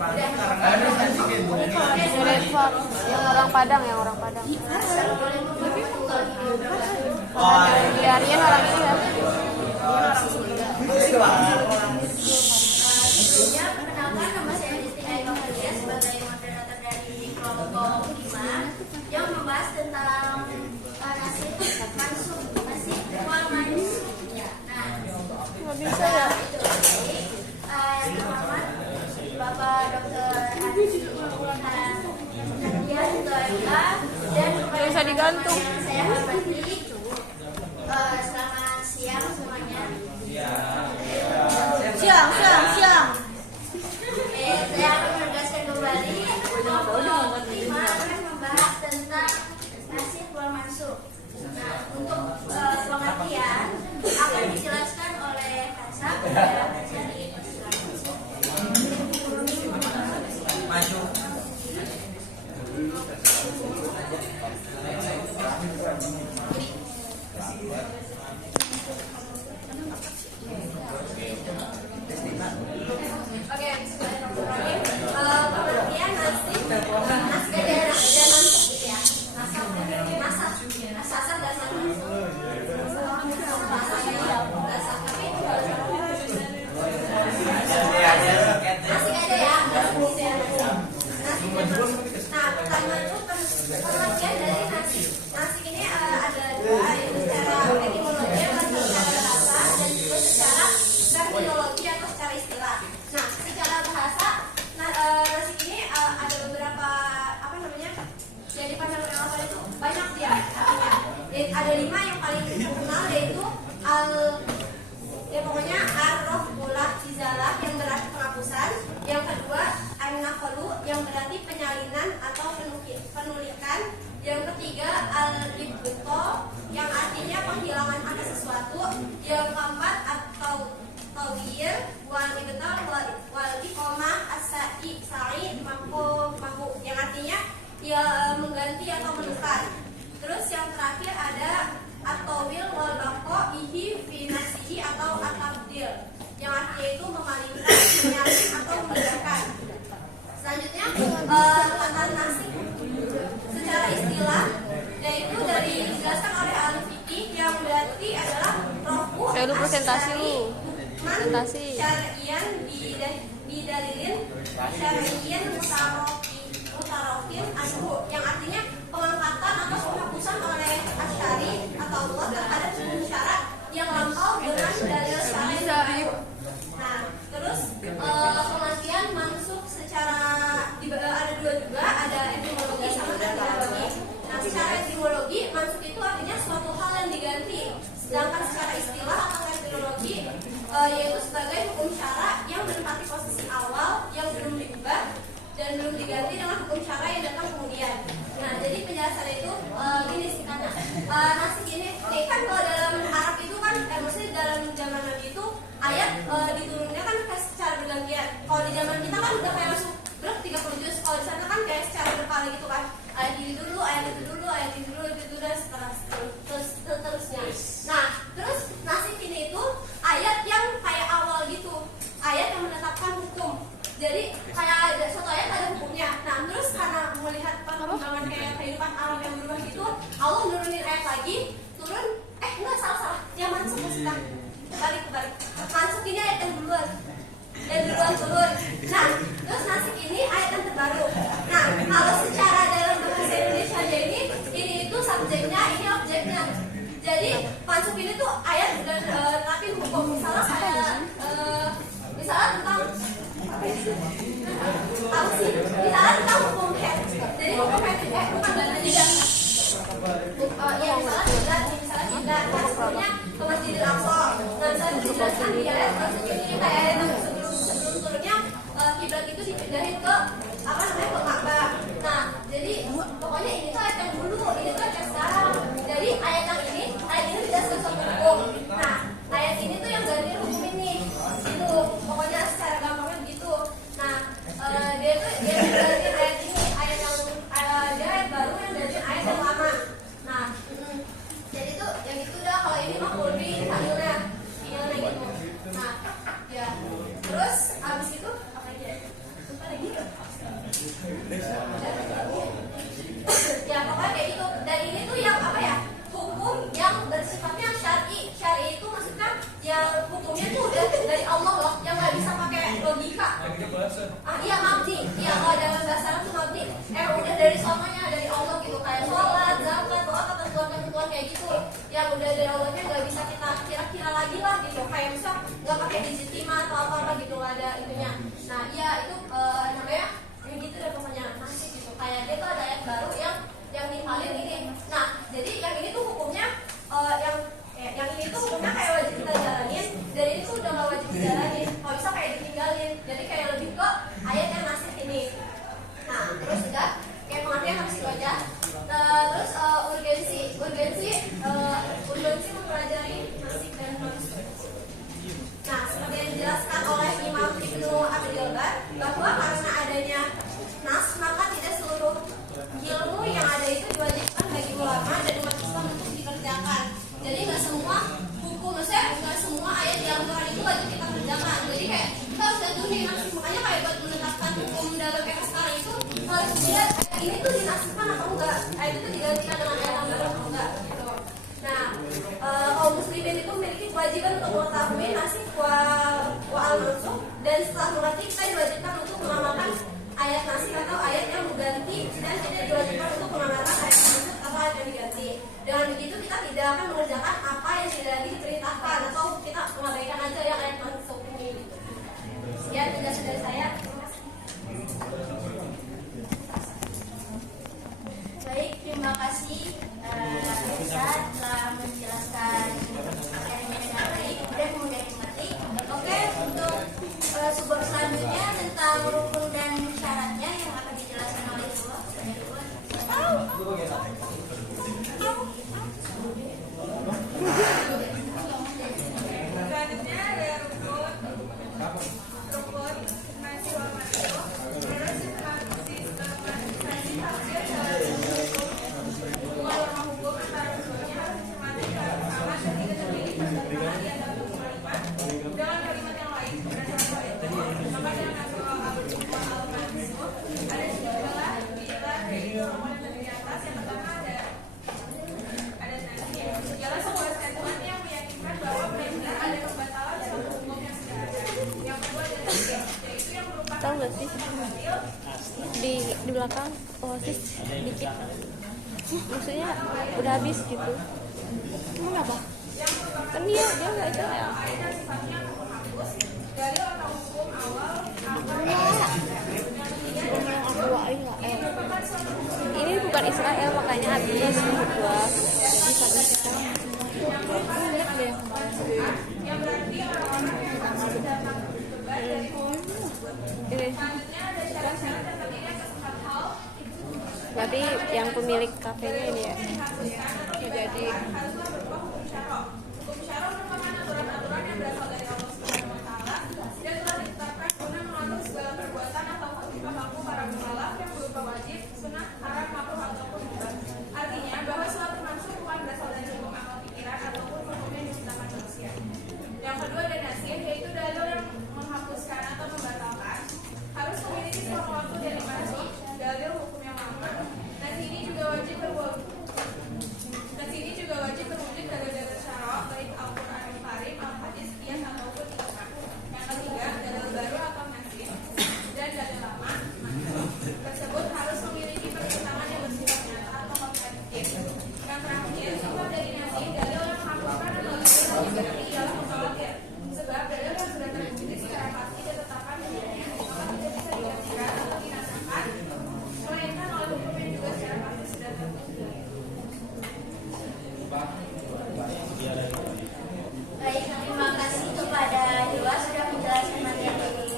Yang orang Padang, Di Aryan orang ini kan. Perkenalkan, nama saya Disti Aiko Maria sebagai moderator dari kelompok 5 yang membahas tentang nasib mansub, nasib wal mansub. Nah, Bisa ya. yang terhormat Bapak Dr. Adi Nadia dan Bisa digantung. saya hormati. Selamat siang semuanya. Siang. Saya akan menegaskan kembali kelompok 5 akan membahas tentang nasib wal mansub. Nah, untuk pengertian akan dijelaskan oleh Hasab dan Syari. Maju. Oke, pengertian nasib daerah dan mansub gitu ya. Nasab dan mansub. Nasib ada ya, Nah, pertama itu pengertian dari nasib. Nasib ini ada dua, yaitu secara etimologi atau secara bahasa dan juga secara terminologi atau secara istilah. Nah, secara bahasa, nasib ini ada beberapa yang dipandang relevan itu banyak dia artinya. Ada 5 yang paling terkenal, yaitu pokoknya ar-raf'ulah izalah yang berarti penghapusan. Yang kedua an-naqlu yang berarti penyalinan atau penulikan. Yang ketiga al-ibqa yang artinya penghilangan atas sesuatu. Yang keempat at-tawir wal ibtal wal iqamah as-sa'i mahu yang artinya mengganti atau menukar. Terus yang terakhir ada at-tawil wal baqa ihi fi nafsihi atau at-tabdil yang artinya itu memalingkan, menyalin atau membedakan. Selanjutnya kata nasib secara istilah yaitu dari dijelaskan oleh ahli fikih yang berarti adalah rofu presentasi syar'iyan bidalilin syar'iyan mutarofin anhu yang artinya pengangkatan atau penghapusan oleh asyari atau Allah terhadap hukum syarat yang lampau dengan dalil syar'i. Nah, terus pengertian mansub secara ada dua juga, ada etimologi sama terminologi. Nah, secara etimologi mansub itu artinya suatu hal yang diganti, sedangkan secara istilah atau terminologi yaitu sebagai hukum syara yang menempati posisi awal yang belum diubah dan belum diganti dengan hukum syara yang datang kemudian. Nah, jadi penjelasan itu gini singkatnya. Nasib ini kan kalau dalam Arab itu kan, maksudnya dalam zaman Nabi itu ayat diturunnya kan secara bergantian. Kalau di zaman kita kan udah kayak langsung 30 juz. Kalau di sana kan kayak secara berkali gitu kan. Ayat ini dulu, ayat itu dulu, ayat ini dulu, itu dan seterusnya. Nah, terus nasib ini itu ayat yang kayak awal gitu. Ayat yang menetapkan hukum. Jadi kayak ada suatu ayat ada hukumnya. Nah, terus karena melihat perkembangan kayak kehidupan alam yang berubah gitu, Allah nurunin ayat lagi, turun. Enggak, salah. Yang mansuk maksudnya. Balik. Mansuk ini ayat yang duluan. Turun. Nah, terus nasib ini ayat yang terbaru. Nah, kalau secara dalam bahasa Indonesia aja ini itu subjeknya, ini objeknya. Jadi mansuk ini tuh ayat dan tapi hukum. Misalnya tentang misalnya tentang hukum head. Jadi hukum head bukan dana juga. Misalnya tidak maksudnya ke Masjidil Aqsa. Nah, misalnya dijelaskan di ayat ini kayak sebelum turunnya kiblat itu dipindahin ke ke Ka'bah. Nah, jadi pokoknya ini tuh ayat yang dulu, ini tuh ayat yang sekarang. Jadi ayat ini dijelaskan suatu hukum. Nah, ayat ini tuh yang ganti hukum ini. Itu pokoknya secara gampangnya begitu. Nah, dia ganti ayat ini, ayat baru yang ganti ayat yang lama. Nah, jadi tuh yang itu udah, kalau ini mah kurbi halilnya gitu. Nah, ya. Terus abis itu apa aja? Lupa lagi. dia ini tuh dinasihkan atau enggak, itu tuh digantikan dengan ayat tambahan atau enggak gitu. Nah, kaum muslimin itu memiliki kewajiban untuk mengetahui nasib wa al-mansukh, dan setelah mengerti kita diwajibkan untuk mengamalkan ayat nasib atau ayat yang mengganti, dan tidak diwajibkan untuk mengamalkan ayat nasib atau ayat yang diganti. Dengan begitu kita tidak akan mengerjakan apa yang tidak lagi diperintahkan, atau kita mengabaikan aja yang ayat mansukh ini. Sekian penjelasan dari saya. Baik, terima kasih Ustaz telah menjelaskan materinya dengan baik dan mudah dimengerti. Oke, untuk sumber selanjutnya tentang rukun dan syaratnya yang akan dijelaskan oleh Ibu. Selanjutnya ada rukun nasi wal mansukh. Menurut sistem tafsir dalam hubungan norma hukum antara keduanya harus dicermati secara bersama dan tidak terjadi pertentangan di antara kalimat dengan kalimat yang lain. Berdasarkan itu, maka dalam nasi wal mansukh ada sejumlah bilah yaitu rukun yang terdiri atas. Yang pertama ada nasi, ialah sebuah statement yang meyakinkan bahwa benar ada pembatalan suatu hukum yang sudah ada. Yang kedua ada nasi, yaitu yang merupakan Tahu nggak sih di belakang oasis dikit, maksudnya udah habis gitu. Emang apa? Kan dia nggak Israel. dari orang hukum awal Ini bukan Israel, makanya habis menurut gua. yang berarti orang-orang yang masuk dalam debat dari Ini selanjutnya ada syarat-syarat yang terdiri atas 4 hal. berarti yang pemilik kafenya ini ya. Jadi Haruslah berupa hukum syara. Hukum syara merupakan aturan-aturan yang berasal dari Allah Subhanahu wa taala dan telah ditetapkan guna mengatur segala perbuatan atau perilaku para mukallaf yang berupa wajib, sunnah, haram, makruh ataupun mubah. Artinya bahwa suatu mansukh bukan berasal dari hukum akal pikiran ataupun hukum yang diciptakan manusia. Yang kedua ada nasih, yaitu dalil yang menghapuskan atau membatalkan. Harus memiliki suatu waktu dan dimensi dalil hukum yang lama. Nasih ini juga wajib berwujud dari dalil syara, baik Al-Quran Al-Karim, Al-Hadis, Qiyas ataupun ijma. Yang ketiga, dalil baru atau nasih dan dalil lama tersebut harus memiliki pertentangan yang bersifat nyata atau kontradiktif. Yang terakhir, sifat dari nasih, dalil yang menghapuskan atau dalil yang berarti ialah mutawatir. Sebab dalil yang sudah terbukti secara pasti ditetapkan dengannya, maka tidak bisa digantikan atau dinasakan, melainkan oleh hukum yang juga secara pasti sudah terbukti. Baik, terima kasih kepada Dewa sudah menjelaskan materi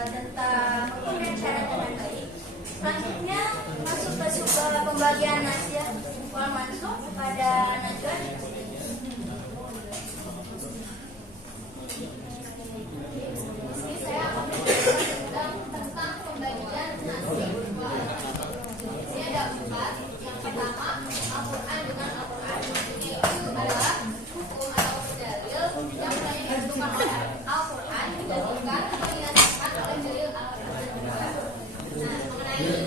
tentang hukum dan syarat dengan baik. Selanjutnya masuk ke pembagian nasihat wal mansukh kepada Najwa. Ini saya akan menjelaskan tentang pembagian nasihat wal mansukh. Di sini ada 4. Yang pertama, Al-Quran dengan Al-Quran. Itu adalah hukum atau dalil yang mulai ditentukan oleh Al-Quran dijadikan atau dinasikkan oleh dalil Al-Quran juga. Nah, mengenai hal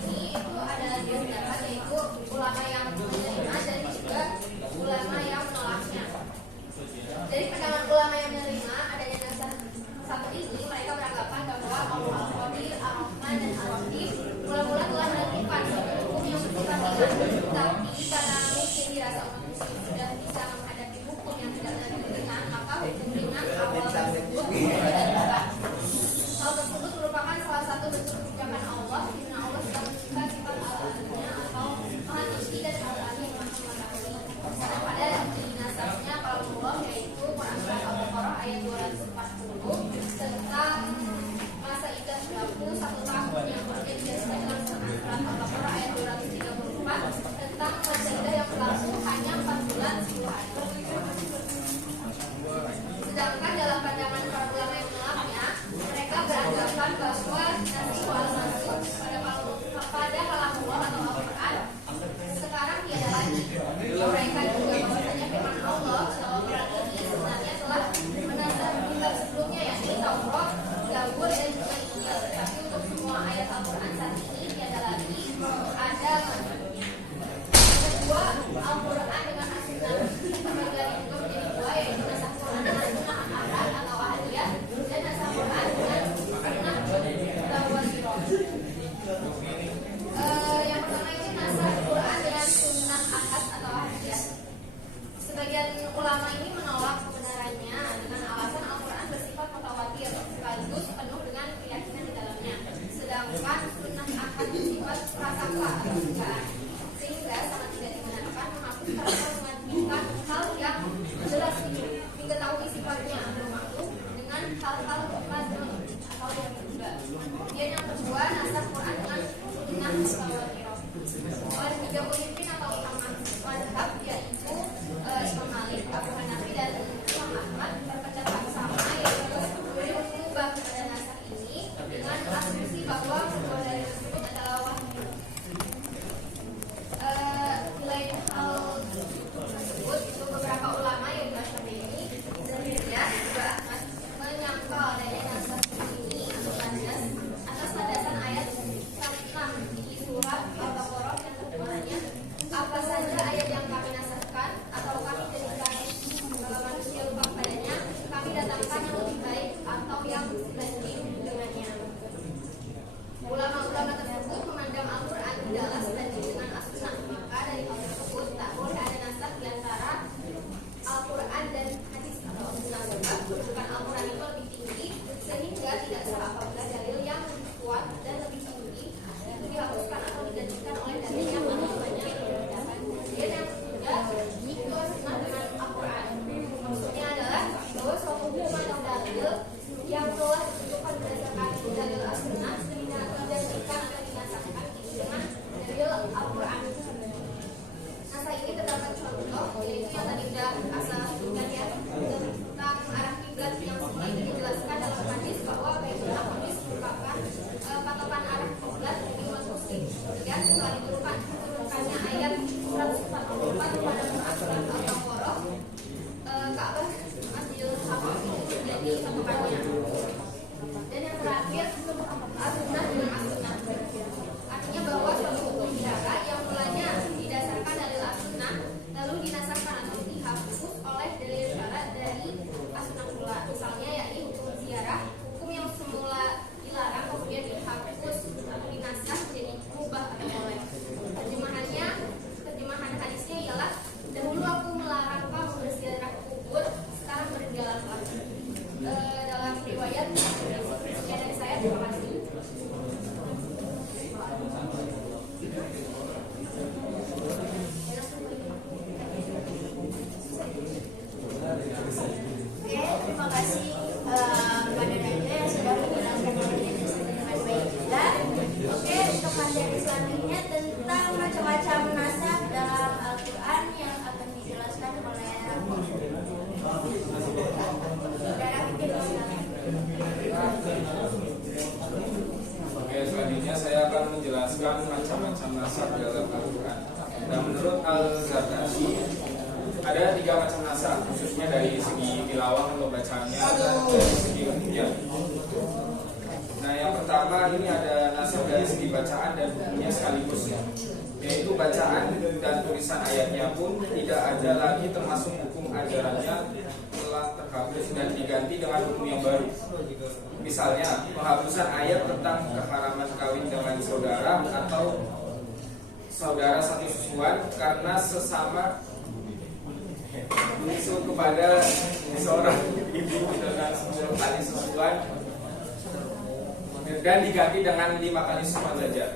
ini itu ada dua pendapat, yaitu ulama yang hal yang juga. Kemudian yang kedua, nasakh Quran dengan sunnah mutawatirah. Oleh 3 pemimpin atau ulama mazhab yaitu Imam Malik, Abu Hanafi dan Imam Ahmad berpendapat sama, yaitu boleh mengubah kepada nasakh ini dengan asumsi bahwa kedua dalil tersebut adalah wahyu. Selain hal tersebut, itu beberapa ulama yaitu Asy-Syafi'i, Zahiriyah, juga Ahmad menyangka adanya nasakh ini atau landas atas landasan ayat 6 di surat Al-Baqarah yang terjemahannya, apa saja ayat yang kami nasahkan atau kami jadikan manusia lupa padanya, kami datangkan yang lebih baik atau yang sebanding dengannya. Ulama-ulama tersebut memandang Al-Quran tidaklah sebanding dengan As-Sunnah, maka dari hal tersebut tak boleh ada nasakh di antara Al-Quran dan hadis atau As-Sunnah, sebab kedudukan Al-Quran itu lebih tinggi sehingga tidak salah apabila dalil yang lebih kuat dan lebih tinggi itu dihapuskan atau digantikan oleh dalil yang lebih banyak. Kemudian yang ketiga, itu As-Sunnah dengan Al-Quran. Maksudnya adalah bahwa suatu hukum atau dalil yang telah ditentukan berdasarkan dalil As-Sunnah digantikan atau dinasakhkan dengan dalil Al-Quran. Nasakh ini terdapat contoh, yaitu yang tadi sudah asal sebutkan ya, tentang arah kiblat yang semua itu dijelaskan dalam hadis bahwa Baitul Maqdis merupakan patokan arah kiblat bagi umat muslim. Kemudian setelah diturunkannya ayat 144 pada surat Al-Baqarah, Ka'bah Masjidil Haram itu menjadi patokannya. Dan yang terakhir, As-Sunnah dengan As-Sunnah. Artinya bahwa suatu hukum pidana yang mulanya didasarkan dalil As-Sunnah lalu dinasakhkan atau dihapus oleh dalil syarat dari As-Sunnah pula. Misalnya yakni hukum ziarah, hukum yang semula dilarang kemudian dihapus atau dinasakh menjadi mubah atau boleh. Terjemahan hadisnya ialah, dahulu aku melarang kamu berziarah ke kubur, sekarang berjalanlah. Dalam riwayat sekian dari saya, terima kasih. Oke, terima kasih kepada Nadia yang sudah menjelaskan materi dengan baik juga. Oke, untuk materi selanjutnya tentang macam-macam nasakh dalam Al-Quran yang akan dijelaskan oleh Saudara Fikri. Oke, selanjutnya saya akan menjelaskan macam-macam nasakh dalam Al-Quran. Dan menurut Al-Zarkashi ada 3 macam nasakh, khususnya dari segi tilawah atau bacaannya dan dari segi hukumnya. Nah, yang pertama ini ada nasakh dari segi bacaan dan hukumnya sekaligus, yaitu bacaan dan tulisan ayatnya pun tidak ada lagi termasuk hukum ajarannya telah terhapus dan diganti dengan hukum yang baru. Misalnya penghapusan ayat tentang keharaman kawin dengan saudara atau saudara satu susuan karena sesama bungsu kepada seorang ibu dengan 10 kali susuan dan diganti dengan 5 kali susuan saja.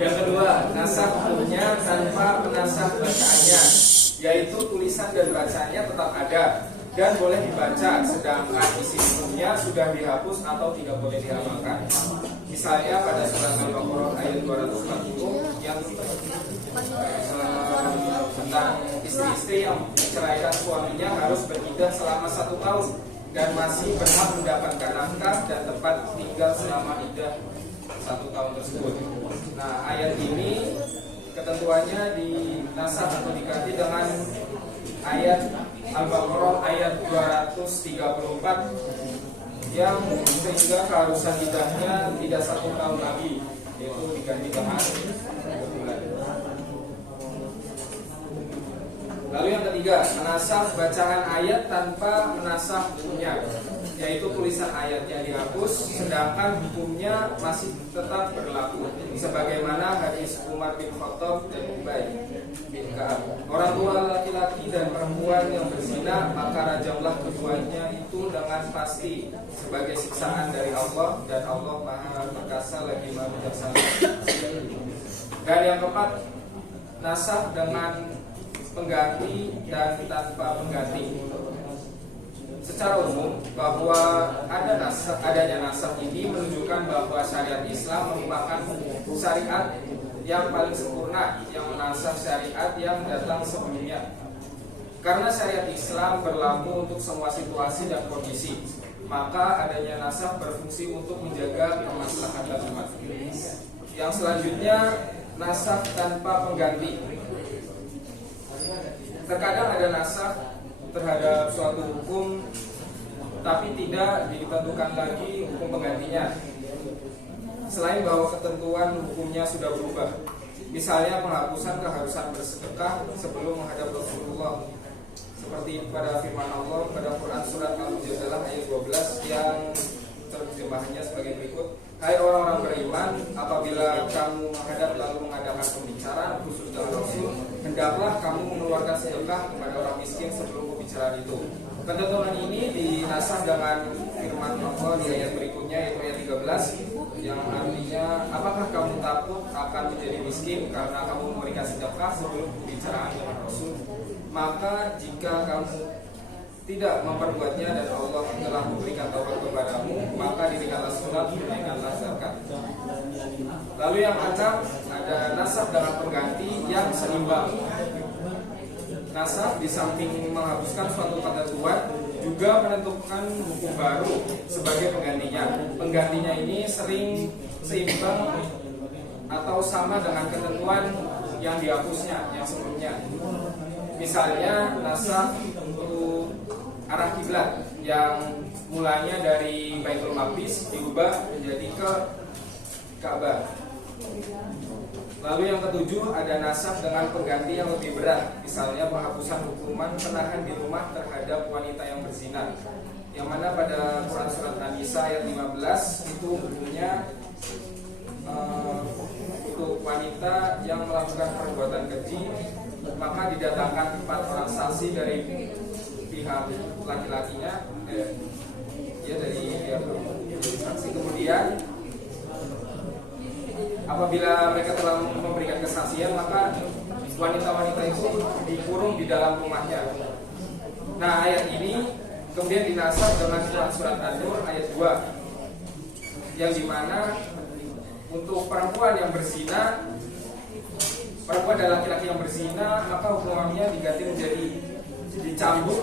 Yang kedua, nasakh hukumnya tanpa menasakh bacaannya, yaitu tulisan dan bacaannya tetap ada dan boleh dibaca, sedangkan isi hukumnya sudah dihapus atau tidak boleh diamalkan. Misalnya pada surat Al-Baqarah ayat 240 yang tentang istri-istri yang menceraikan suaminya harus beriddah selama 1 tahun dan masih berhak mendapatkan nafkah dan tempat tinggal selama iddah 1 tahun tersebut. Nah, ayat ini ketentuannya dinasakh atau diganti dengan ayat Al-Baqarah ayat 234 yang sehingga keharusan iddahnya tidak 1 tahun lagi, yaitu diganti dengan 2 bulan. Lalu yang ketiga, menasakh bacaan ayat tanpa menasakh hukumnya, yaitu tulisan ayatnya dihapus sedangkan hukumnya masih tetap berlaku, sebagaimana hadis Umar bin Khattab dan Ubay bin Ka'ab. Orang tua laki-laki dan perempuan yang berzina, maka rajamlah keduanya itu dengan pasti sebagai siksaan dari Allah, dan Allah Maha Perkasa lagi Maha Bijaksana. Dan yang keempat, nasakh dengan pengganti dan tanpa pengganti. secara umum bahwa adanya nasakh ini menunjukkan bahwa syariat Islam merupakan syariat yang paling sempurna yang menasakh syariat yang datang sebelumnya. Karena syariat Islam berlaku untuk semua situasi dan kondisi, maka adanya nasakh berfungsi untuk menjaga kemaslahatan umat. Yang selanjutnya, nasakh tanpa pengganti. Terkadang ada nasakh terhadap suatu hukum, tapi tidak ditentukan lagi hukum penggantinya, selain bahwa ketentuan hukumnya sudah berubah. Misalnya penghapusan keharusan bersedekah sebelum menghadap Rasulullah, seperti pada firman Allah pada Quran surat Al-Mujadalah ayat 12 yang terjemahannya sebagai berikut: hai orang-orang beriman, apabila kamu menghadap lalu mengadakan pembicaraan khusus dengan Rasul, hendaklah kamu mengeluarkan sedekah kepada orang miskin sebelum pembicaraan itu. Ketentuan ini dinasakh dengan firman Allah di ayat berikutnya, yaitu ayat 13, yang artinya, apakah kamu takut akan menjadi miskin karena kamu memberikan sedekah sebelum pembicaraan dengan Rasul? Maka jika kamu tidak memperbuatnya dan Allah telah memberikan taubat kepadamu, maka dirikanlah sunat, tunaikanlah zakat. Lalu yang keenam, ada nasakh dengan pengganti yang seimbang. Nasakh di samping menghapuskan suatu ketentuan juga menentukan hukum baru sebagai penggantinya. Penggantinya ini sering seimbang atau sama dengan ketentuan yang dihapusnya yang sebelumnya. Misalnya nasakh untuk arah kiblat yang mulanya dari Baitul Maqdis diubah menjadi ke Ka'bah. Lalu yang ketujuh, ada nasakh dengan pengganti yang lebih berat, misalnya penghapusan hukuman penahan di rumah terhadap wanita yang berzina, yang mana pada Quran surat An-Nisa ayat 15 itu hukumnya untuk wanita yang melakukan perbuatan keji, maka didatangkan 4 orang saksi dari pihak laki-lakinya, dari pihak saksi. Kemudian apabila mereka telah memberikan kesaksian, maka wanita-wanita itu dikurung di dalam rumahnya. Nah, ayat ini kemudian dinasakh dengan surat An-Nur ayat 2, yang dimana untuk perempuan yang berzina, perempuan dan laki-laki yang berzina, maka hukumannya diganti menjadi dicambuk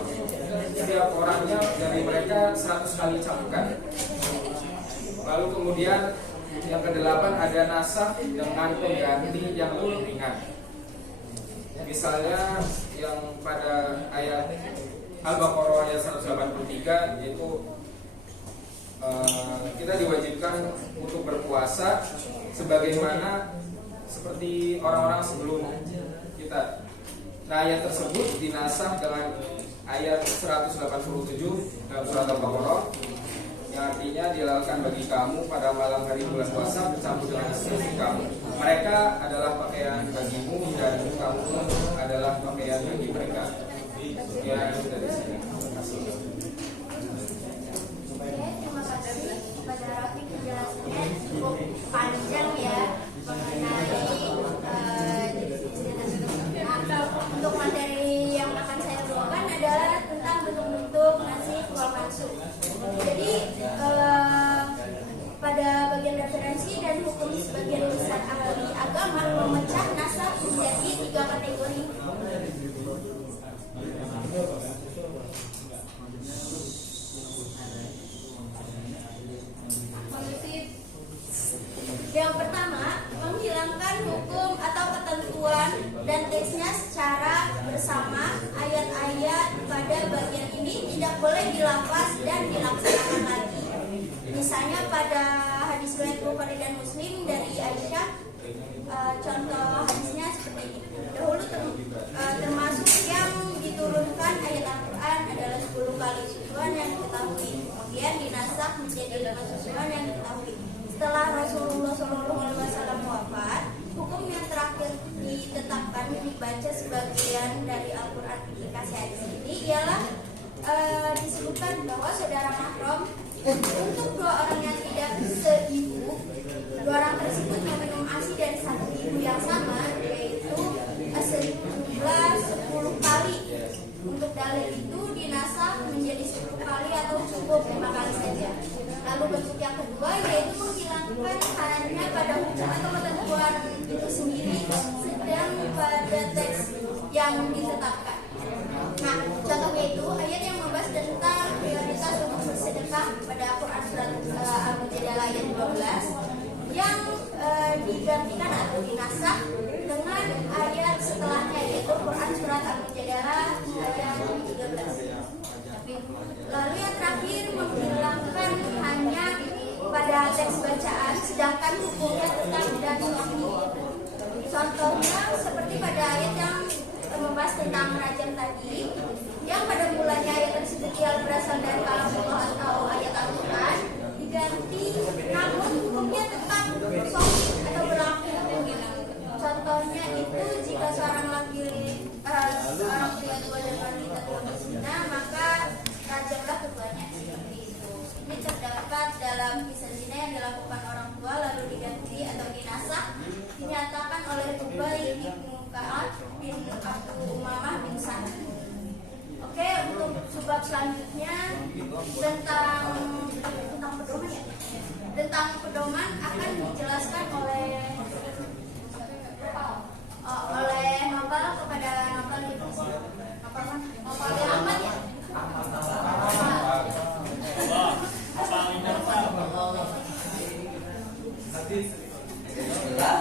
setiap orangnya dari mereka 100 kali cambukan. Lalu kemudian yang ke-8, ada nasakh dengan pengganti yang lebih ringan. Misalnya yang pada ayat Al-Baqarah ayat 183, yaitu kita diwajibkan untuk berpuasa sebagaimana seperti orang-orang sebelum kita. Nah, ayat tersebut dinasakh dengan ayat 187 dalam surat Al-Baqarah, yang artinya dihalalkan bagi kamu pada malam hari bulan puasa bercampur dengan istri kamu. Mereka adalah pakaian bagimu dan kamu adalah pakaian bagi mereka. Ya, itu dari sini. Terima kasih. Terima kasih kepada Rafi, penjelasannya cukup panjang ya mengenai untuk materi yang akan saya bawakan adalah tentang bentuk-bentuk nasih wal mansukh. Jadi pada bagian referensi dan hukum sebagian besar ahli agama memecah nasakh menjadi 3 kategori. Yang pertama, menghilangkan hukum atau ketentuan dan teksnya secara bersama. Ayat-ayat pada bagian ini tidak boleh dilafaz dan dilaksanakan lagi. Misalnya pada hadis riwayat Bukhari dan Muslim dari Aisyah, contoh hadisnya seperti ini. Dahulu termasuk yang diturunkan ayat Al-Quran adalah 10 kali susuan yang diketahui, kemudian dinasakh menjadi 5 susuan yang diketahui. Setelah Rasulullah SAW wafat, hukum yang terakhir ditetapkan dibaca sebagian dari Al-Quran aplikasi hadis ini ialah disebutkan bahwa saudara mahram untuk 2 orang yang tidak seibu, 2 orang tersebut meminum ASI dari satu ibu yang sama, yaitu sejumlah 10 kali. Untuk dalil itu dinasakh menjadi 10 kali cukup 5 kali saja. Lalu bentuk yang kedua yaitu menghilangkan hanya pada hukum atau ketentuan itu sendiri sedang pada teks yang ditetapkan. Nah, contohnya itu ayat yang membahas tentang prioritas untuk bersedekah pada Quran surat Al-Mujadalah ayat 12 yang digantikan atau dinasah dengan ayat setelahnya yaitu Quran surat Al-Mujadalah ayat 13. Lalu yang terakhir menghilangkan hanya pada teks bacaan sedangkan hukumnya tetap dan wahyu. Contohnya seperti pada ayat yang membahas tentang rajam tadi yang pada mulanya ayat tersebut berasal dari kalam Allah atau ayat Al-Quran diganti namun hukumnya tetap sahih atau berlaku. Contohnya itu jika seorang pria tua dan wanita telah berzina maka rajamlah keduanya seperti itu. Ini terdapat dalam kisah zina yang dilakukan orang tua lalu diganti atau dinasah dinyatakan oleh Ubay bin Ka'ab bin Abu Umamah bin Sa'd. Oke, untuk subbab selanjutnya tentang pedoman ya. Tentang pedoman akan dijelaskan oleh Nopal kepada Nopal itu. Nopal yang Ahmad ya. Bismillah.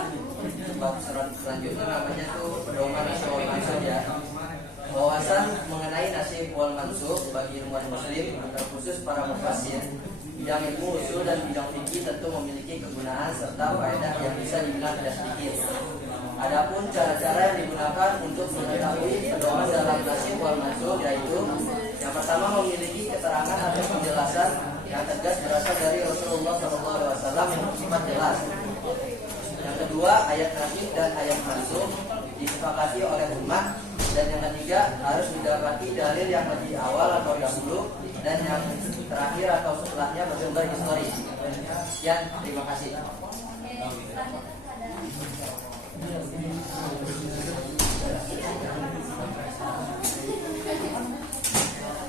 Bab selanjutnya namanya tuh pedoman wal mansub ya. Wawasan mengenai nasib wal mansub bagi umat muslim terkhusus para mufasir bidang ilmu usul dan bidang fikih tentu memiliki kegunaan serta faedah yang bisa dibilang tidak sedikit. Adapun cara-cara yang digunakan untuk mengetahui pedoman dalam nasib wal mansub yaitu yang pertama memiliki keterangan atau penjelasan yang tegas berasal dari Rasulullah SAW yang bersifat jelas. Yang kedua, ayat nasib dan ayat mansub disepakati oleh umat. Dan yang ketiga, harus didapati dalil yang lebih awal atau dahulu dan yang terakhir atau setelahnya bersumber historis. Sekian, terima kasih.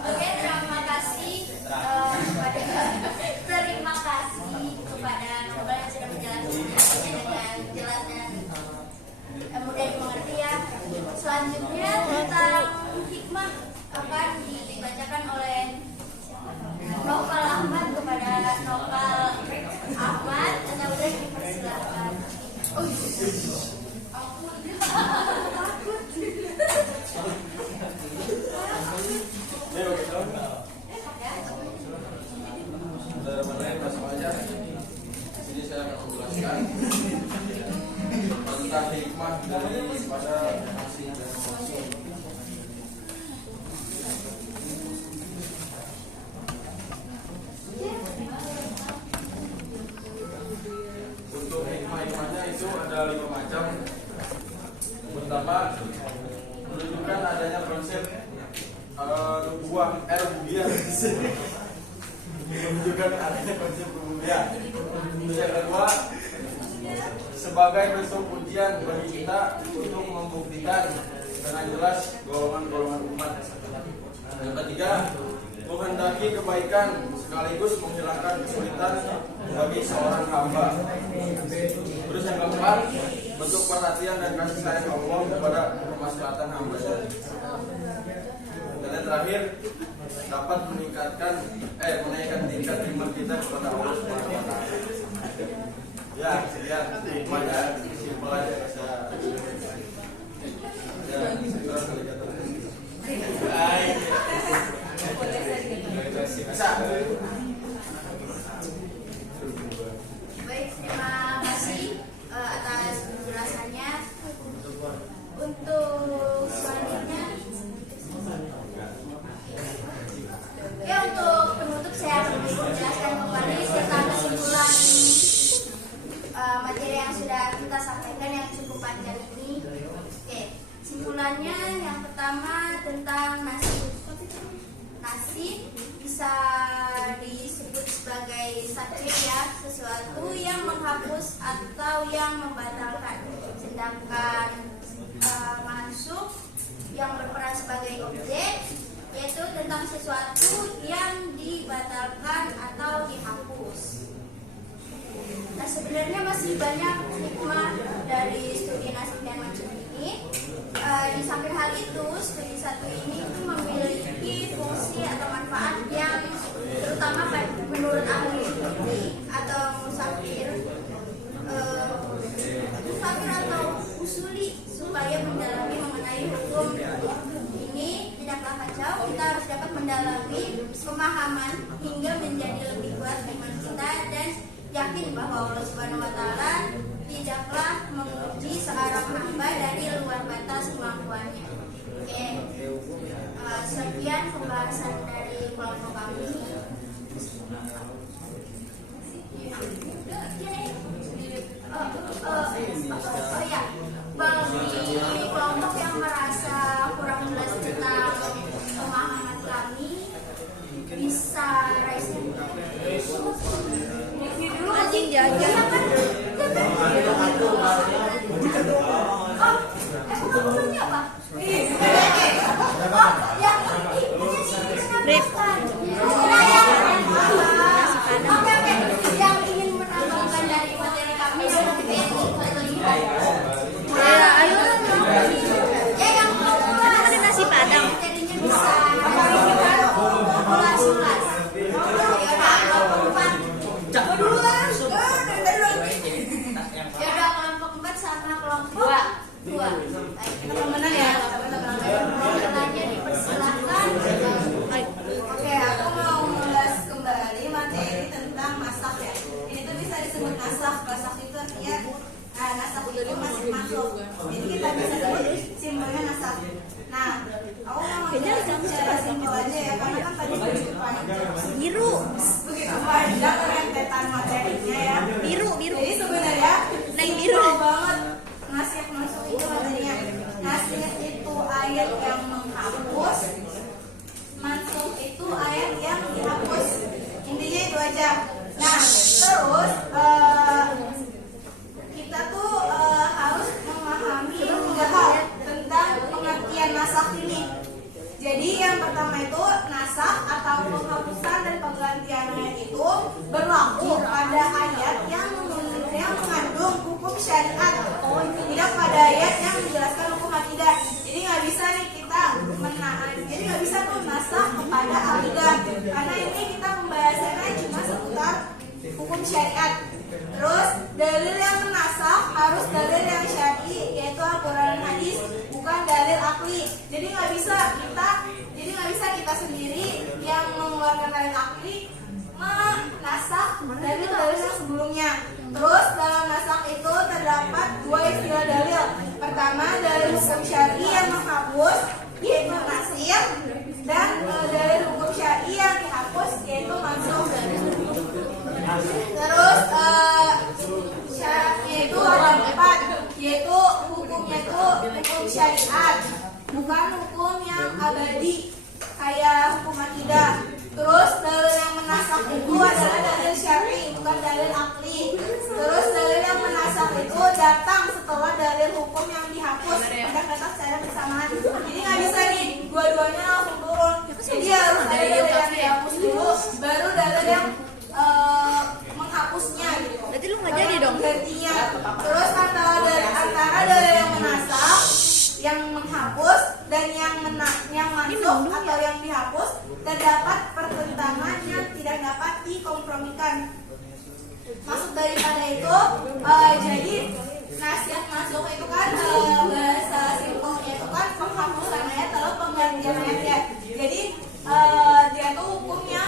Oke, terima kasih kepada Nopal yang sudah menjelaskan dengan jelas dan mudah dimengerti ya. Selanjutnya tentang hikmah akan dibacakan oleh Nopal Ahmad kepada Nopal Ahmad dan udah dipersilakan. Jadi saya akan menjelaskan tentang hikmah daripada nasib dan mansub. Untuk hikmah-hikmahnya itu ada 5 macam. Pertama, menunjukkan adanya konsep rububiyah. Menunjukkan adanya konsep rububiyah. Yang kedua, sebagai bentuk ujian bagi kita untuk membuktikan dengan jelas golongan-golongan umat. Yang ketiga, menghendaki kebaikan sekaligus menghilangkan kesulitan bagi seorang hamba. Terus yang keempat, bentuk perhatian dan kasih sayang Allah kepada kemaslahatan hamba-Nya. Dan yang terakhir, dapat menaikkan tingkat iman kita kepada Allah Subhanahu wa taala. Ya, sekian hikmahnya, simpel aja bisa. Ya, terus kali kata. Baik, terima kasih atas penjelasannya. Untuk selanjutnya, ya untuk penutup saya akan menjelaskan kembali tentang kesimpulan materi yang sudah kita sampaikan yang cukup panjang ini. Oke, kesimpulannya yang pertama tentang nasib. Nasib bisa disebut sebagai takdir ya, sesuatu yang menghapus atau yang membatalkan. Sedangkan mansub yang berperan sebagai objek yaitu tentang sesuatu yang dibatalkan atau dihapus. Nah, sebenarnya masih banyak hikmah dari studi nasab dan macam ini. Di samping hal itu, studi satu ini itu memiliki fungsi atau manfaat yang terutama menurut ahli fikih atau musafir atau usuli, supaya mendalami mengenai hukum ini tidaklah kacau. Kita harus dapat mendalami pemahaman hingga menjadi lebih kuat iman kita dan yakin bahwa Allah Subhanahu wa taala tidaklah menguji seorang hamba dari luar batas kemampuannya. Oke. Sekian pembahasan dari kelompok kami. Ya, bagi kelompok yang merasa kurang jelas tentang pemahaman kami, bisa raise hand. Anjing jajan. Pemahamannya apa? Oh, yang ini. Oke. Yang ingin menambahkan dari materi kami Ayo. ya yang Ada nasi padang. materinya bisa ulas-ulas. Ya udah, kelompok 4 sama kelompok 2. Teman-teman ya. Teman-temannya dipersilahkan. Oke, aku mau mengulas kembali materi tentang nasakh ya. Ini tuh bisa disebut nasakh. Nasakh itu artinya nasakh itu masih masuk. Jadi kita bisa sebut simbolnya nasakh. Nah, aku mau menjelaskan secara simpel aja ya, karena kan tadi begitu panjang. Biru. Begitu panjang rentetan materinya ya. Biru. Jadi sebenarnya Neng biru. simpel banget nasihat masuk itu materinya. Nasihat itu ayat yang menghapus, mansukh itu ayat yang dihapus. Intinya itu aja. Nah, terus kita tuh harus memahami 3 hal tentang pengertian nasakh ini. Jadi yang pertama itu nasakh atau penghapusan dan penggantian ayat itu berlaku pada ayat yang mengandung hukum syariat, tidak pada ayat yang menjelaskan hukum akidah. Jadi nggak bisa nih kita jadi nggak bisa tuh nasakh kepada akidah, karena ini kita pembahasannya cuma seputar hukum syariat. Terus dalil yang menasakh harus dalil yang syar'i, yaitu Al-Quran dan hadis, bukan dalil akli. Jadi nggak bisa kita sendiri yang mengeluarkan dalil akli menasakh dalil-dalil yang sebelumnya. Terus dalam nasakh itu terdapat 2 istilah dalil. Pertama, dalil hukum syar'i yang menghapus, yaitu nasir, dan dalil hukum syar'i yang dihapus, yaitu mansukh. Terus syaratnya itu ada 4, yaitu hukumnya itu hukum syariat, bukan hukum yang abadi kayak hukum akidah. Terus dalil yang menasakh itu adalah dalil syar'i, bukan dalil akli. Terus dalil yang menasakh itu datang setelah dalil hukum yang dihapus, datang secara bersamaan. Jadi nggak bisa nih dua-duanya langsung turun. Jadi harus ada dalil yang dihapus dulu, baru dalil yang menghapusnya gitu. Berarti lu nggak jadi dong. Gantinya. Terus antara dalil yang menasakh, yang menghapus, dan yang masuk atau yang dihapus terdapat pertentangan yang tidak dapat dikompromikan. Maksud daripada itu, jadi nasihat masuk itu kan bahasa simpelnya itu kan penghapusan ayat atau penggantian ayat ya. Jadi dia tuh hukumnya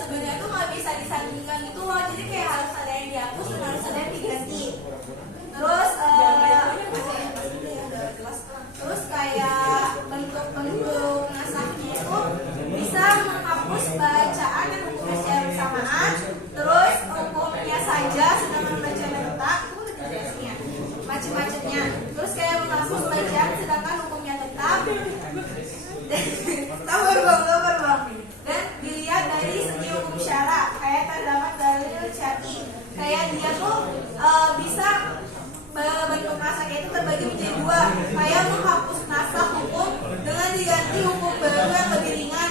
sebenarnya tuh nggak bisa disandingkan gitu loh. Jadi kayak harus ada yang dihapus dan harus ada yang diganti. Terus kayak bentuk-bentuk nasakhnya itu bisa menghapus bacaan dan hukumnya secara bersamaan. Terus hukumnya saja sedangkan bacaan tetap itu macam-macamnya. Terus kayak menghapus bacaan sedangkan hukumnya tetap. Sabar bang. Dan dilihat dari segi hukum syara, kayak terdapat dalil syar'i. Kayak dia tuh bisa bentuk nasakhnya itu terbagi menjadi 2, kayak menghapus nasakh hukum dengan diganti hukum baru yang lebih ringan.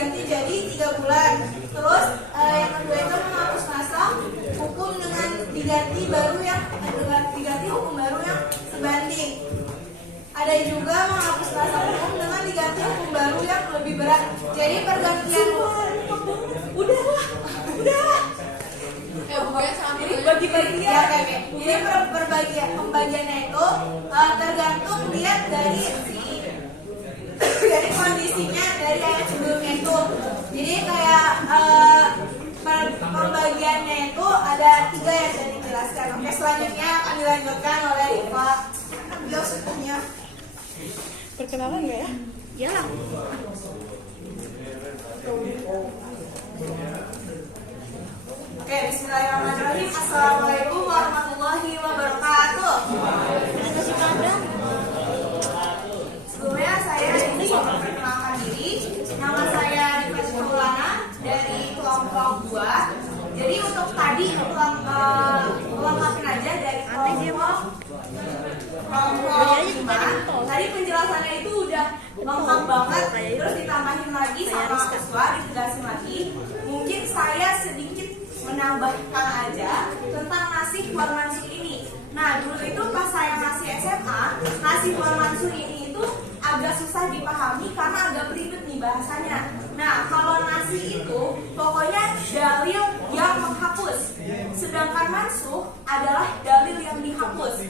diganti jadi 3 bulan. Terus yang kedua itu menghapus nasab hukum dengan diganti hukum baru yang sebanding. Ada juga menghapus nasab hukum dengan diganti hukum baru yang lebih berat. Jadi pergantian udahlah. Jadi pembagiannya itu tergantung lihat dari kondisinya dari ayat sebelumnya itu. Jadi kayak pembagiannya itu ada 3 yang sudah dijelaskan. Oke, selanjutnya akan dilanjutkan oleh Iva. Beliau sebelumnya. Perkenalan nggak ya? Iyalah. Oke, bismillahirrahmanirrahim. Assalamualaikum warahmatullahi wabarakatuh. Kasih pandang. Sebelumnya saya ini memperkenalkan diri. Nama saya Rifat Maulana dari kelompok 2. Jadi untuk tadi lengkapin aja dari kelompok 5. Tadi penjelasannya itu udah lengkap banget. Terus ditambahin lagi sama siswa, dijelasin lagi. Mungkin saya sedikit menambahkan aja tentang nasih wal mansur ini. Nah, dulu itu pas saya masih SMA, nasih wal mansur ini itu agak susah dipahami karena agak beribet nih bahasanya. Nah, kalau nasih itu pokoknya dalil yang menghapus, sedangkan mansuh adalah dalil yang dihapus.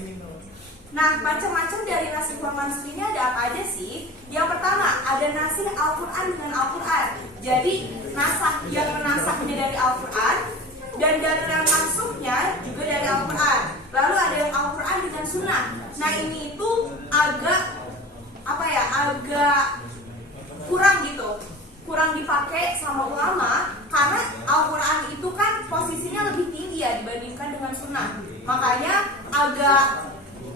Nah, macam-macam dari nasih wal mansur ini ada apa aja sih? Yang pertama, ada nasih Al-Quran dengan Al-Quran. Jadi, nasah yang menasahnya dari Al-Quran dan dalil yang mansuhnya juga dari Al-Quran. Lalu ada yang Al-Quran dengan Sunnah. Nah, ini itu agak kurang gitu, kurang dipakai sama ulama karena Al-Quran itu kan posisinya lebih tinggi ya dibandingkan dengan Sunnah. Makanya agak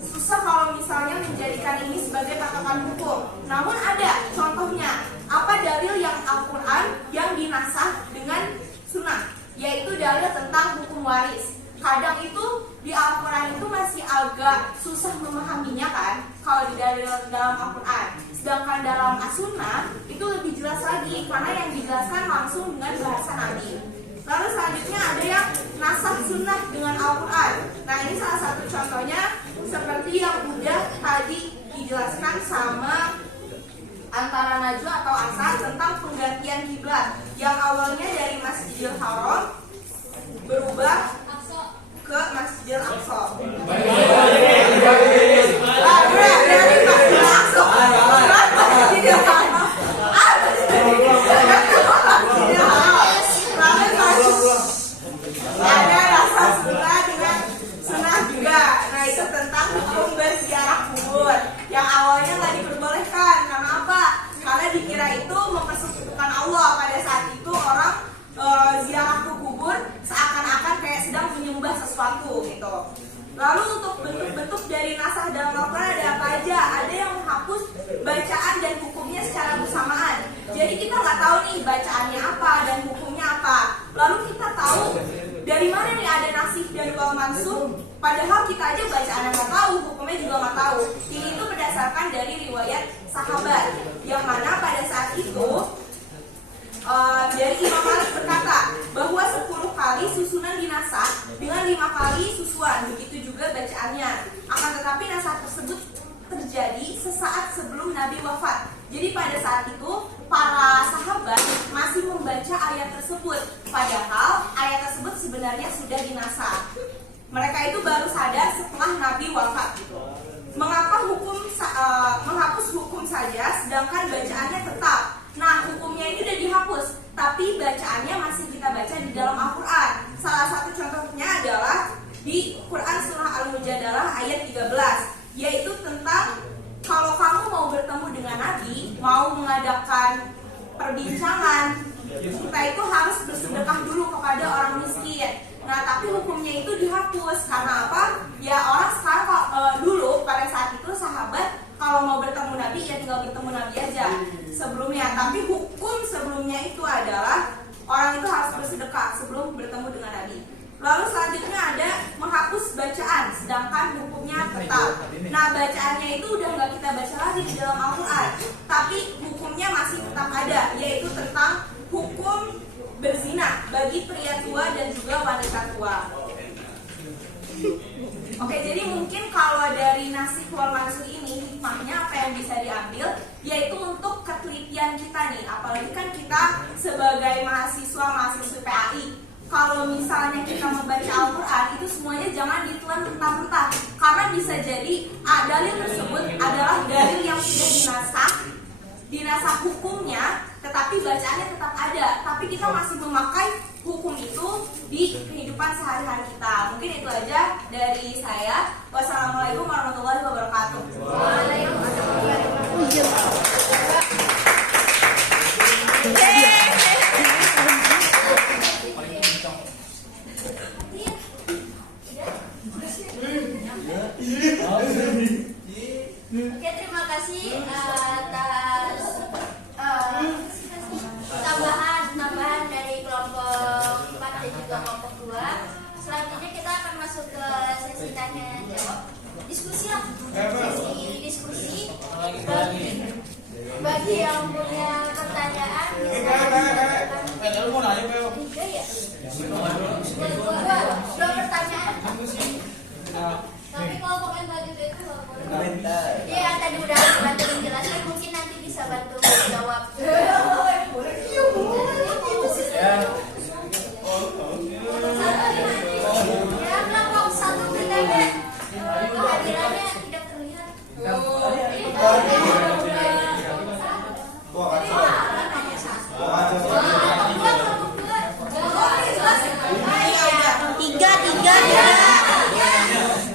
susah kalau misalnya menjadikan ini sebagai patokan hukum. Namun ada contohnya, apa dalil yang Al-Quran yang dinasah dengan Sunnah, yaitu dalil tentang hukum waris. Kadang itu di Al-Quran itu masih agak susah memahaminya kan, kalau di dalam Al-Quran. Sedangkan dalam As-Sunnah itu lebih jelas lagi karena yang dijelaskan langsung dengan bahasa Nabi. Lalu selanjutnya ada yang nasah Sunnah dengan Al-Quran. Nah, ini salah satu contohnya seperti yang udah tadi dijelaskan sama antara Najwa atau Asar tentang penggantian kiblat yang awalnya dari Masjidil Haram berubah ke Masjidil Aqsa. Ada rasa sunnah dengan sunnah juga. Nah, itu tentang hukum berziarah kubur yang awalnya nggak diperbolehkan. Karena apa? Karena dikira itu mempersekutukan Allah. Pada saat itu orang ziarah ke kubur seakan-akan kayak sedang menyembah sesuatu gitu. Lalu untuk bentuk-bentuk dari nasah dalam Al-Quran ada apa aja? Ada yang menghapus bacaan dan hukumnya secara bersamaan. Jadi kita nggak tahu nih bacaannya apa dan hukumnya apa. Lalu kita tahu dari mana nih ada nasih dan wal mansukh, padahal kita aja bacaannya nggak tahu, hukumnya juga nggak tahu. Ini itu berdasarkan dari riwayat sahabat, yang mana pada saat itu dari Imam Malik berkata bahwa 10 kali susunan dinasah dengan 5 kali susuan, begitu juga bacaannya. Akan tetapi nasah tersebut terjadi sesaat sebelum Nabi wafat. Jadi pada saat itu para sahabat masih membaca ayat tersebut, padahal ayat tersebut sebenarnya sudah dinasah. Mereka itu baru sadar setelah Nabi wafat. Mengapa menghapus hukum saja sedangkan bacaannya tetap? Nah, hukumnya ini udah dihapus, tapi bacaannya masih kita baca di dalam Al-Quran. Salah satu contohnya adalah di Quran Surah Al-Mujadalah ayat 13, yaitu tentang kalau kamu mau bertemu dengan Nabi, mau mengadakan perbincangan, kita itu harus bersedekah dulu kepada orang miskin. Nah, tapi hukumnya itu dihapus karena apa? Ya orang sekarang dulu pada saat itu sahabat kalau mau bertemu Nabi ya tinggal bertemu Nabi aja sebelumnya. Tapi hukum sebelumnya itu adalah orang itu harus bersedekah sebelum bertemu dengan Nabi. Lalu selanjutnya ada menghapus bacaan, sedangkan hukumnya tetap. Nah, bacaannya itu udah nggak kita baca lagi di dalam Al-Quran, tapi hukumnya masih tetap ada, yaitu tentang kalau dari nasib wal mansur ini hikmahnya apa yang bisa diambil, yaitu untuk ketelitian kita nih, apalagi kan kita sebagai mahasiswi PAI. Kalau misalnya kita membaca Al-Quran, itu semuanya jangan ditelan mentah-mentah, karena bisa jadi dalil tersebut adalah dalil yang sudah dinasah hukumnya, tetapi bacaannya tetap ada, tapi kita masih memakai hukum itu di kehidupan sehari-hari kita. Mungkin itu aja dari saya. Wassalamualaikum warahmatullahi wabarakatuh. Oke, terima kasih atas tambahan dari kelompok 4 dan juga kelompok 2. Selanjutnya kita akan masuk ke sesi tanya jawab. Diskusi lah. Sesi diskusi. Bagi yang punya pertanyaan, dua pertanyaan. Tapi kalau komentar itu ya tadi udah bantu menjelaskan, mungkin nanti bisa bantu menjawab. Ya kelompok 1 bertanya, kehadirannya tidak terlihat.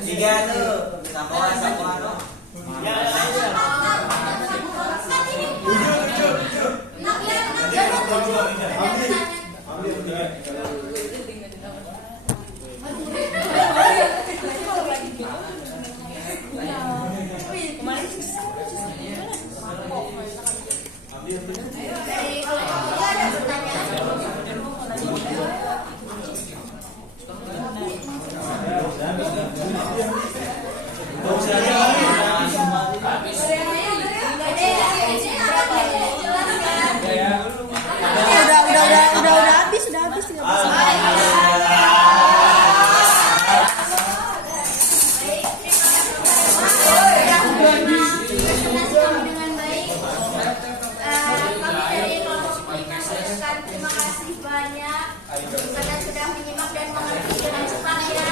Tiga tuh sama Dari kelompok 3 ada pertanyaan. Udah habis nggak bisa. Dengan baik, kami dari kelompok 5 mengucapkan terima kasih banyak karena sudah menyimak dan mengerti dengan cepat ya.